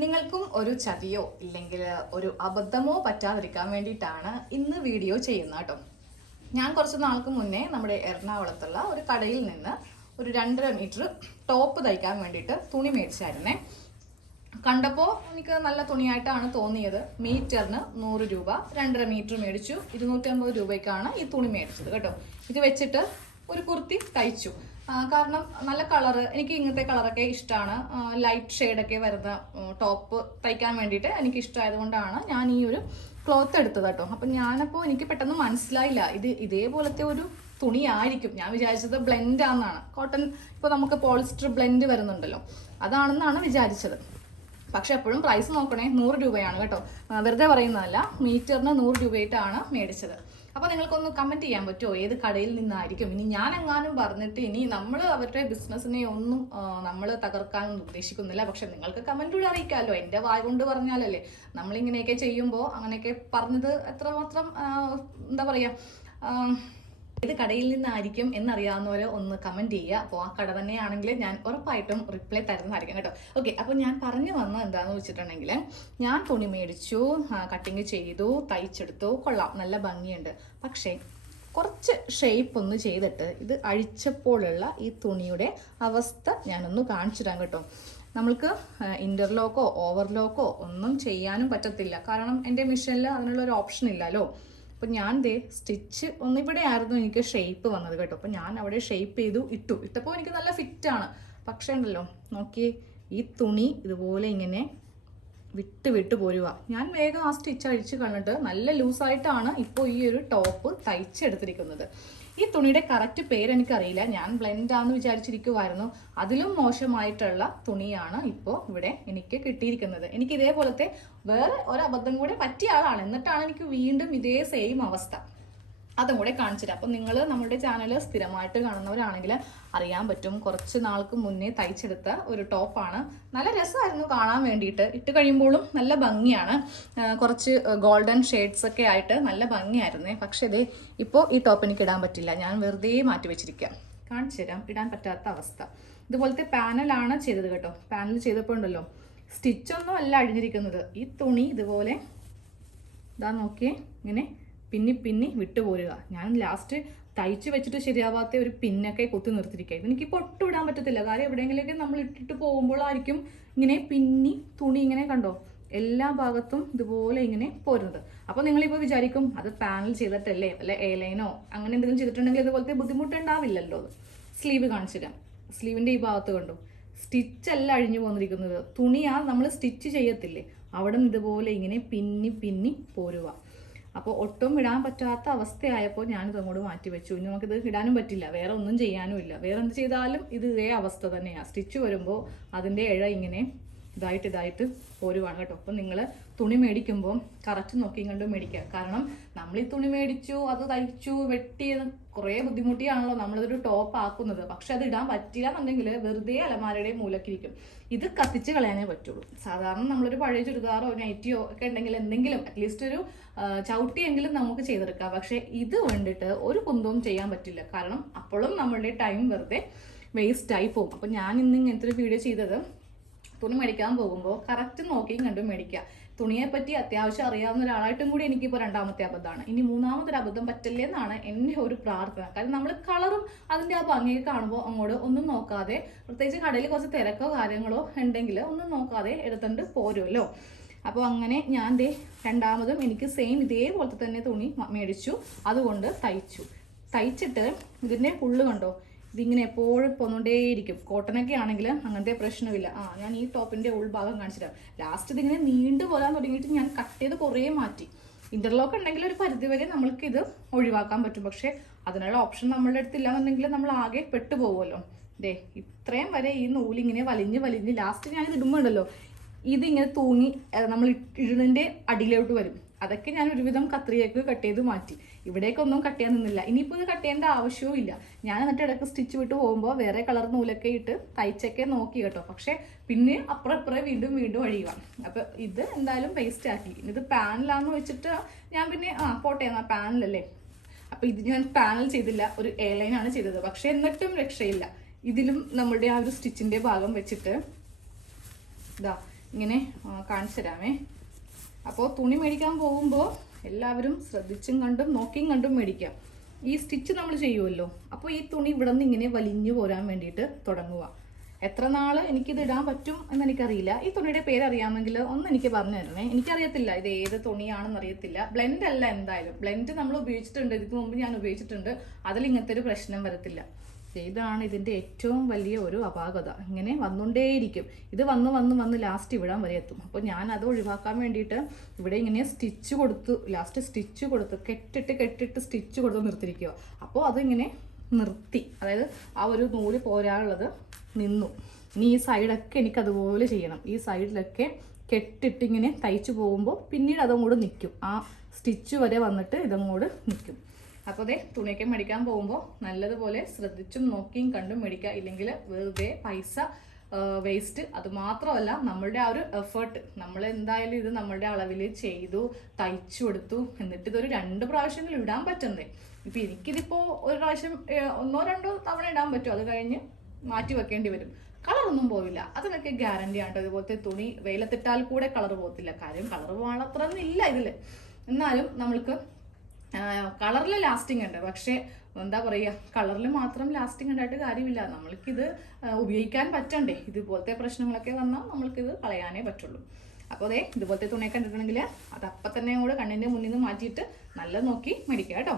നിങ്ങൾക്കും ഒരു ചതിയോ ഇല്ലെങ്കിൽ ഒരു അബദ്ധമോ പറ്റാതിരിക്കാൻ വേണ്ടിയിട്ടാണ് ഇന്ന് വീഡിയോ ചെയ്യുന്നത് കേട്ടോ. ഞാൻ കുറച്ച് നാൾക്ക് മുന്നേ നമ്മുടെ എറണാകുളത്തുള്ള ഒരു കടയിൽ നിന്ന് ഒരു രണ്ടര മീറ്റർ ടോപ്പ് തയ്ക്കാൻ വേണ്ടിയിട്ട് തുണി മേടിച്ചായിരുന്നേ. കണ്ടപ്പോൾ എനിക്ക് നല്ല തുണിയായിട്ടാണ് തോന്നിയത്. മീറ്ററിന് നൂറ് രൂപ രണ്ടര മീറ്റർ മേടിച്ചു. ഇരുന്നൂറ്റമ്പത് രൂപയ്ക്കാണ് ഈ തുണി മേടിച്ചത് കേട്ടോ. ഇത് വെച്ചിട്ട് ഒരു കുർത്തി തയ്ച്ചു. കാരണം നല്ല കളറ് എനിക്ക് ഇങ്ങനത്തെ കളറൊക്കെ ഇഷ്ടമാണ് ലൈറ്റ് ഷെയ്ഡൊക്കെ വരുന്ന ടോപ്പ് തയ്ക്കാൻ വേണ്ടിയിട്ട് എനിക്ക് ഇഷ്ടമായതുകൊണ്ടാണ് ഞാൻ ഈ ഒരു ക്ലോത്ത് എടുത്തത് കേട്ടോ. അപ്പം ഞാനപ്പോൾ എനിക്ക് പെട്ടെന്ന് മനസ്സിലായില്ല ഇത് ഇതേപോലത്തെ ഒരു തുണിയായിരിക്കും ഞാൻ വിചാരിച്ചത് ബ്ലെൻഡ് ആണെന്നാണ്. കോട്ടൺ ഇപ്പോൾ നമുക്ക് പോളിസ്റ്റർ ബ്ലെൻഡ് വരുന്നുണ്ടല്ലോ. അതാണെന്നാണ് വിചാരിച്ചത്. പക്ഷെ എപ്പോഴും പ്രൈസ് നോക്കണേ നൂറ് രൂപയാണ് കേട്ടോ. വെറുതെ പറയുന്നതല്ല മീറ്ററിന് നൂറ് രൂപയായിട്ടാണ് മേടിച്ചത്. അപ്പോൾ നിങ്ങൾക്കൊന്ന് കമന്റ് ചെയ്യാൻ പറ്റുമോ ഏത് കടയിൽ നിന്നായിരിക്കും? ഇനി ഞാൻ എങ്ങാനും പറഞ്ഞിട്ട് ഇനി നമ്മൾ അവരുടെ ബിസിനസ്സിനെ ഒന്നും നമ്മൾ തകർക്കാനൊന്നും ഉദ്ദേശിക്കുന്നില്ല. പക്ഷെ നിങ്ങൾക്ക് കമന്റിലൂടെ അറിയിക്കാമല്ലോ എന്റെ വായ കൊണ്ട് പറഞ്ഞാലല്ലേ. നമ്മളിങ്ങനെയൊക്കെ ചെയ്യുമ്പോൾ അങ്ങനെയൊക്കെ പറഞ്ഞത് എത്രമാത്രം എന്താ പറയുക ഏത് കടയിൽ നിന്നായിരിക്കും എന്നറിയാവുന്നവർ ഒന്ന് കമന്റ് ചെയ്യുക. അപ്പോൾ ആ കട തന്നെയാണെങ്കിൽ ഞാൻ ഉറപ്പായിട്ടും റിപ്ലൈ തരുന്നതായിരിക്കും കേട്ടോ. ഓക്കെ അപ്പോൾ ഞാൻ പറഞ്ഞു വന്നത് എന്താണെന്ന് വെച്ചിട്ടുണ്ടെങ്കിൽ ഞാൻ തുണി മേടിച്ചു കട്ടിങ് ചെയ്തു തയ്ച്ചെടുത്തു. കൊള്ളാം നല്ല ഭംഗിയുണ്ട്. പക്ഷേ കുറച്ച് ഷേപ്പ് ഒന്ന് ചെയ്തിട്ട് ഇത് അഴിച്ചപ്പോഴുള്ള ഈ തുണിയുടെ അവസ്ഥ ഞാനൊന്ന് കാണിച്ചു തരാം കേട്ടോ. നമ്മൾക്ക് ഇന്റർലോക്കോ ഓവർലോക്കോ ഒന്നും ചെയ്യാനും പറ്റത്തില്ല. കാരണം എന്റെ മെഷീനിൽ അതിനുള്ള ഒരു ഓപ്ഷൻ ഇല്ലല്ലോ. അപ്പം ഞാൻ ദേ സ്റ്റിച്ച് ഒന്നിവിടെ ആയിരുന്നു എനിക്ക് ഷേപ്പ് വന്നത് കേട്ടോ. അപ്പം ഞാൻ അവിടെ ഷേപ്പ് ചെയ്തു ഇട്ടു. ഇട്ടപ്പോൾ എനിക്ക് നല്ല ഫിറ്റാണ് പക്ഷേ ഉണ്ടല്ലോ നോക്കിയേ ഈ തുണി ഇതുപോലെ ഇങ്ങനെ വിട്ട് വിട്ട് പോരുക. ഞാൻ വേഗം ആ സ്റ്റിച്ച് അഴിച്ച് കണ്ടിട്ട് നല്ല ലൂസായിട്ടാണ് ഇപ്പോൾ ഈ ഒരു ടോപ്പ് തയ്ച്ചെടുത്തിരിക്കുന്നത്. ഈ തുണിയുടെ കറക്റ്റ് പേര് എനിക്കറിയില്ല. ഞാൻ ബ്ലെൻഡാന്ന് വിചാരിച്ചിരിക്കുമായിരുന്നു അതിലും മോശമായിട്ടുള്ള തുണിയാണ് ഇപ്പോൾ ഇവിടെ എനിക്ക് കിട്ടിയിരിക്കുന്നത്. എനിക്ക് ഇതേപോലത്തെ വേറെ ഒരു അബദ്ധം കൂടെ പറ്റിയ ആളാണ്. എന്നിട്ടാണ് എനിക്ക് വീണ്ടും ഇതേ സെയിം അവസ്ഥ. അതും കൂടെ കാണിച്ചിട്ട് അപ്പം നിങ്ങൾ നമ്മുടെ ചാനൽ സ്ഥിരമായിട്ട് കാണുന്നവരാണെങ്കിൽ അറിയാൻ പറ്റും. കുറച്ച് നാൾക്ക് മുന്നേ തയ്ച്ചെടുത്ത ഒരു ടോപ്പാണ് നല്ല രസമായിരുന്നു കാണാൻ വേണ്ടിയിട്ട്. ഇട്ട് കഴിയുമ്പോഴും നല്ല ഭംഗിയാണ്. കുറച്ച് ഗോൾഡൻ ഷെയ്ഡ്സ് ഒക്കെ ആയിട്ട് നല്ല ഭംഗിയായിരുന്നേ. പക്ഷേ ഇതേ ഇപ്പോൾ ഈ ടോപ്പ് എനിക്ക് ഇടാൻ പറ്റില്ല. ഞാൻ വെറുതെ മാറ്റി വെച്ചിരിക്കാം. കാണിച്ചു തരാം ഇടാൻ പറ്റാത്ത അവസ്ഥ. ഇതുപോലത്തെ പാനലാണ് ചെയ്തത് കേട്ടോ. പാനൽ ചെയ്തപ്പോൾ ഉണ്ടല്ലോ. സ്റ്റിച്ചൊന്നും അല്ല അഴിഞ്ഞിരിക്കുന്നത്. ഈ തുണി ഇതുപോലെ ഇതാ നോക്കിയേ ഇങ്ങനെ പിന്നി പിന്നി വിട്ടുപോരുക ഞാൻ ലാസ്റ്റ് തയ്ച്ച് വെച്ചിട്ട് ശരിയാവാത്ത ഒരു പിന്നൊക്കെ കുത്തി നിർത്തിയിരിക്കുക എനിക്കിപ്പോൾ ഒട്ടും ഇടാൻ പറ്റത്തില്ല. കാര്യം എവിടെയെങ്കിലൊക്കെ നമ്മൾ ഇട്ടിട്ട് പോകുമ്പോഴായിരിക്കും ഇങ്ങനെ പിന്നി തുണി ഇങ്ങനെ കണ്ടോ? എല്ലാ ഭാഗത്തും ഇതുപോലെ ഇങ്ങനെ പോരുന്നത്. അപ്പോൾ നിങ്ങളിപ്പോൾ വിചാരിക്കും അത് പാനൽ ചെയ്തിട്ടല്ലേ? അല്ല എയർലൈനോ അങ്ങനെ എന്തെങ്കിലും ചെയ്തിട്ടുണ്ടെങ്കിൽ ഇതുപോലത്തെ ബുദ്ധിമുട്ടുണ്ടാവില്ലല്ലോ അത്. സ്ലീവ് കാണിച്ചു തരാം സ്ലീവിന്റെ ഈ ഭാഗത്ത് കണ്ടു? സ്റ്റിച്ചല്ല അഴിഞ്ഞു പോന്നിരിക്കുന്നത്. തുണിയാ നമ്മൾ സ്റ്റിച്ച് ചെയ്യത്തില്ലേ? അവിടെ നിന്ന് ഇതുപോലെ ഇങ്ങനെ പിന്നി പിന്നി പോരുക. അപ്പോൾ ഒട്ടും ഇടാൻ പറ്റാത്ത അവസ്ഥയായപ്പോൾ ഞാനിത് അങ്ങോട്ട് മാറ്റി വെച്ചു ഇനി നമുക്കിത് ഇടാനും പറ്റില്ല. വേറെ ഒന്നും ചെയ്യാനും ഇല്ല വേറെ എന്ത് ചെയ്താലും ഇത് ഇതേ അവസ്ഥ തന്നെയാണ് സ്റ്റിച്ച് വരുമ്പോൾ അതിന്റെ ഇഴ ഇങ്ങനെ ഇതായിട്ട് ഇതായിട്ട് പോരുവാണ് കേട്ടോ. അപ്പം നിങ്ങൾ തുണി മേടിക്കുമ്പോൾ കറക്റ്റ് നോക്കി കണ്ട് മേടിക്കുക. കാരണം നമ്മൾ ഈ തുണി മേടിച്ചു അത് തയ്ച്ചു വെട്ടി കുറേ ബുദ്ധിമുട്ടിയാണല്ലോ നമ്മളിതൊരു ടോപ്പ് ആക്കുന്നത്. പക്ഷെ അത് ഇടാൻ പറ്റില്ല എന്നുണ്ടെങ്കിൽ വെറുതെ അലമാരയുടെ മൂലക്കിരിക്കും. ഇത് കത്തിച്ച് കളയാനേ പറ്റുള്ളൂ. സാധാരണ നമ്മളൊരു പഴയ ചുരിദാറോ നൈറ്റിയോ ഒക്കെ ഉണ്ടെങ്കിൽ എന്തെങ്കിലും അറ്റ്ലീസ്റ്റ് ഒരു ചവിട്ടിയെങ്കിലും നമുക്ക് ചെയ്തെടുക്കാം. പക്ഷേ ഇത് വേണ്ടിയിട്ട് ഒരു കുന്തവും ചെയ്യാൻ പറ്റില്ല. കാരണം അപ്പോഴും നമ്മളുടെ ടൈം വെറുതെ വേസ്റ്റ് ആയി പോകും. അപ്പം ഞാൻ ഇന്ന് ഇങ്ങനത്തെ ഒരു വീഡിയോ ചെയ്തത് തുണി മേടിക്കാൻ പോകുമ്പോൾ കറക്റ്റ് നോക്കിയും കണ്ടും മേടിക്കുക. തുണിയെ പറ്റി അത്യാവശ്യം അറിയാവുന്ന ഒരാളായിട്ടും കൂടി എനിക്കിപ്പോൾ രണ്ടാമത്തെ അബദ്ധമാണ്. ഇനി മൂന്നാമതൊരു അബദ്ധം പറ്റില്ലേ എന്നാണ് എന്റെ ഒരു പ്രാർത്ഥന. കാരണം നമ്മൾ കളറും അതിന്റെ ആ ഭംഗിയൊക്കെ കാണുമ്പോൾ അങ്ങോട്ട് ഒന്നും നോക്കാതെ പ്രത്യേകിച്ച് കടയിൽ കുറച്ച് തിരക്കോ കാര്യങ്ങളോ ഉണ്ടെങ്കിൽ ഒന്നും നോക്കാതെ എടുത്തുകൊണ്ട് പോരുമല്ലോ അപ്പോൾ അങ്ങനെ ഞാൻ ദേ രണ്ടാമതും എനിക്ക് സെയിം ഇതേപോലത്തെ തന്നെ തുണി മേടിച്ചു. അതുകൊണ്ട് തയ്ച്ചു. തയ്ച്ചിട്ട് ഇതിന്റെ പുള്ള് കണ്ടോ? ഇതിങ്ങനെ എപ്പോഴും പൊന്നുകൊണ്ടേയിരിക്കും കോട്ടനൊക്കെ ആണെങ്കിൽ അങ്ങനത്തെ പ്രശ്നമില്ല. ആ ഞാൻ ഈ ടോപ്പിന്റെ ഉൾഭാഗം കാണിച്ചിട്ടാണ് ലാസ്റ്റ് ഇതിങ്ങനെ നീണ്ടു പോരാൻ തുടങ്ങിയിട്ട് ഞാൻ കട്ട് ചെയ്ത് കുറേ മാറ്റി. ഇന്റർലോക്ക് ഉണ്ടെങ്കിൽ ഒരു പരിധി വരെ നമ്മൾക്ക് ഇത് ഒഴിവാക്കാൻ പറ്റും. പക്ഷേ അതിനുള്ള ഓപ്ഷൻ നമ്മളുടെ അടുത്തില്ല എന്നുണ്ടെങ്കിൽ നമ്മൾ ആകെ പെട്ടുപോകുമല്ലോ ദേ ഇത്രയും വരെ ഈ നൂലിങ്ങനെ വലിഞ്ഞ് വലിഞ്ഞ് ലാസ്റ്റ് ഞാൻ ഇത് ഇടുമ്പോൾ ഇതിങ്ങനെ തൂങ്ങി നമ്മൾ ഇടുന്നതിന്റെ അടിയിലോട്ട് വരും. അതൊക്കെ ഞാൻ ഒരുവിധം കത്രിയേക്ക് കട്ട് ചെയ്ത് മാറ്റി. ഇവിടേക്കൊന്നും കട്ട് ചെയ്യാൻ നിന്നില്ല. ഇനിയിപ്പോൾ ഇത് കട്ട് ചെയ്യേണ്ട ആവശ്യവും ഇല്ല. ഞാൻ എന്നിട്ട് ഇടയ്ക്ക് സ്റ്റിച്ച് വിട്ട് പോകുമ്പോൾ വേറെ കളർ നൂലൊക്കെ ഇട്ട് തയ്ച്ചൊക്കെ നോക്കി കേട്ടോ. പക്ഷേ പിന്നെ അപ്പുറപ്പുറേ വീണ്ടും വീണ്ടും ഒഴിയുക അപ്പോൾ ഇത് എന്തായാലും വേസ്റ്റ് ആക്കി. ഇത് പാനലാന്ന് വെച്ചിട്ട് ഞാൻ പിന്നെ ആ പോട്ടെ ആ പാനലല്ലേ? അപ്പോൾ ഇത് ഞാൻ പാനൽ ചെയ്തില്ല. ഒരു എയർലൈനാണ് ചെയ്തത്. പക്ഷേ എന്നിട്ടും രക്ഷയില്ല. ഇതിലും നമ്മുടെ ആ ഒരു സ്റ്റിച്ചിന്റെ ഭാഗം വെച്ചിട്ട് ഇതാ ഇങ്ങനെ കാണിച്ചു തരാമേ. അപ്പോൾ തുണി മേടിക്കാൻ പോകുമ്പോൾ എല്ലാവരും ശ്രദ്ധിച്ചും കണ്ടും നോക്കിയും കണ്ടും മേടിക്കാം. ഈ സ്റ്റിച്ച് നമ്മൾ ചെയ്യുമല്ലോ അപ്പോൾ ഈ തുണി ഇവിടെ നിന്ന് ഇങ്ങനെ വലിഞ്ഞു പോരാൻ വേണ്ടിയിട്ട് തുടങ്ങുക. എത്ര നാൾ എനിക്കിത് ഇടാൻ പറ്റും എന്ന് എനിക്കറിയില്ല ഈ തുണിയുടെ പേര് അറിയാമെങ്കിൽ ഒന്ന് എനിക്ക് പറഞ്ഞു തരണേ. എനിക്കറിയത്തില്ല ഇത് ഏത് തുണിയാണെന്ന് അറിയത്തില്ല. ബ്ലെൻഡ് അല്ല എന്തായാലും. ബ്ലെൻഡ് നമ്മൾ ഉപയോഗിച്ചിട്ടുണ്ട്. ഇതിന് മുമ്പ് ഞാൻ ഉപയോഗിച്ചിട്ടുണ്ട്. അതിൽ ഇങ്ങനത്തെ ഒരു പ്രശ്നം വരത്തില്ല. ഇതാണ് ഇതിന്റെ ഏറ്റവും വലിയ ഒരു അപാകത. ഇങ്ങനെ വന്നുകൊണ്ടേയിരിക്കും. ഇത് വന്ന് വന്ന് വന്ന് ലാസ്റ്റ് ഇവിടാൻ വരെ എത്തും. അപ്പോൾ ഞാൻ അത് ഒഴിവാക്കാൻ വേണ്ടിയിട്ട് ഇവിടെ ഇങ്ങനെ സ്റ്റിച്ച് കൊടുത്തു. ലാസ്റ്റ് സ്റ്റിച്ച് കൊടുത്ത് കെട്ടിട്ട് കെട്ടിട്ട് സ്റ്റിച്ച് കൊടുത്ത് നിർത്തിയിരിക്കുക. അപ്പോൾ അതിങ്ങനെ നിർത്തി. അതായത് ആ ഒരു നൂൽ പോരാനുള്ളത് നിന്നു. ഇനി ഈ സൈഡൊക്കെ എനിക്ക് അതുപോലെ ചെയ്യണം. ഈ സൈഡിലൊക്കെ കെട്ടിട്ട് ഇങ്ങനെ തയ്ച്ചു പോകുമ്പോൾ പിന്നീട് അതങ്ങോട്ട് നിൽക്കും. ആ സ്റ്റിച്ച് വരെ വന്നിട്ട് ഇതങ്ങോട്ട് നിൽക്കും. അപ്പോൾ അതെ തുണിയൊക്കെ മേടിക്കാൻ പോകുമ്പോൾ നല്ലതുപോലെ ശ്രദ്ധിച്ചും നോക്കിയും കണ്ടും മേടിക്കുക. ഇല്ലെങ്കിൽ വെറുതെ പൈസ വേസ്റ്റ് അത് മാത്രമല്ല നമ്മളുടെ ആ ഒരു എഫേർട്ട് നമ്മൾ എന്തായാലും ഇത് നമ്മളുടെ അളവിൽ ചെയ്തു തയ്ച്ചു കൊടുത്തു എന്നിട്ട് ഇതൊരു രണ്ട് പ്രാവശ്യങ്ങൾ ഇടാൻ പറ്റുന്നേ. ഇപ്പം എനിക്കിതിപ്പോൾ ഒരു പ്രാവശ്യം ഒന്നോ രണ്ടോ തവണ ഇടാൻ പറ്റും. അത് കഴിഞ്ഞ് മാറ്റി വെക്കേണ്ടി വരും. കളറൊന്നും പോവില്ല. അതിനൊക്കെ ഗ്യാരണ്ടി ആണ് ഇതുപോലത്തെ തുണി വെയിലത്തിട്ടാൽ കൂടെ കളർ പോകത്തില്ല. കാര്യം കളർ പോകാൻ ഇല്ല ഇതിൽ എന്നാലും നമ്മൾക്ക് കളറിൽ ലാസ്റ്റിംഗ് ഉണ്ട്. പക്ഷേ എന്താ പറയുക കളറിൽ മാത്രം ലാസ്റ്റിംഗ് ഉണ്ടായിട്ട് കാര്യമില്ല. നമ്മൾക്കിത് ഉപയോഗിക്കാൻ പറ്റണ്ടേ. ഇതുപോലത്തെ പ്രശ്നങ്ങളൊക്കെ വന്നാൽ നമ്മൾക്കിത് കളയാനേ പറ്റുള്ളൂ. അപ്പോൾ അതെ ഇതുപോലത്തെ തുണിയൊക്കെ കണ്ടിട്ടുണ്ടെങ്കിൽ അത് അപ്പം തന്നെ കൂടെ കണ്ണിന്റെ മുന്നിൽ നിന്ന് മാറ്റിയിട്ട് നല്ല നോക്കി മേടിക്കുക കേട്ടോ.